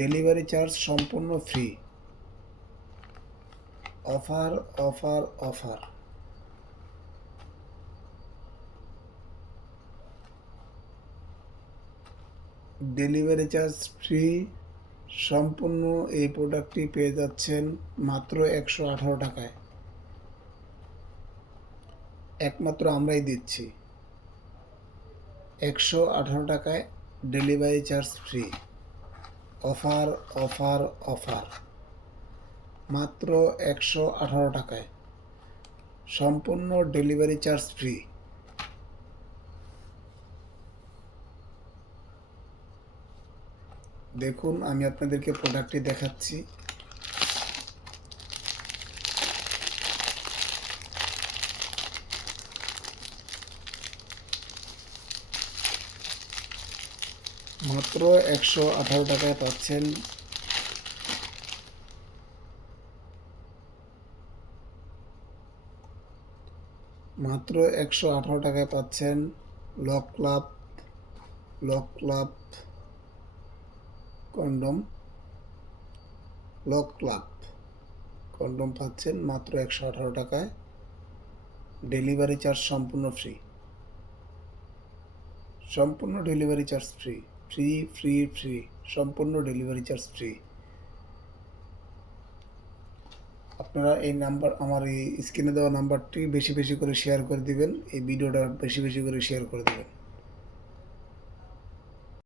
Delivery charge সম্পূর্ণ free. Offer offer offer. Delivery charge free. সম্পূর্ণ এই প্রোডাক্টটি পেয়ে যাচ্ছেন মাত্র 118 টাকায়। একমাত্র আমরাই দিচ্ছি 118 টাকায় delivery charge free. Offer offer offer. মাত্র 118 টাকায় সম্পূর্ণ ডেলিভারি চার্জ ফ্রি। দেখুন, আমি আপনাদেরকে প্রোডাক্টটি দেখাচ্ছি। মাত্র 118 টাকায় পাচ্ছেন মাত্র 118 টাকায় পাচ্ছেন lock club condom. Lock club condom পাচ্ছেন মাত্র 118 টাকায়। ডেলিভারি চার্জ সম্পূর্ণ ফ্রি। সম্পূর্ণ delivery charge free. Free free free. সম্পূর্ণ ডেলিভারি চার্জ ফ্রি। আপনারা এই নাম্বার, আমার এই স্ক্রিনে দেওয়া নাম্বারটি বেশি বেশি করে শেয়ার করে দিবেন। এই ভিডিওটা বেশি বেশি করে শেয়ার করে দিবেন।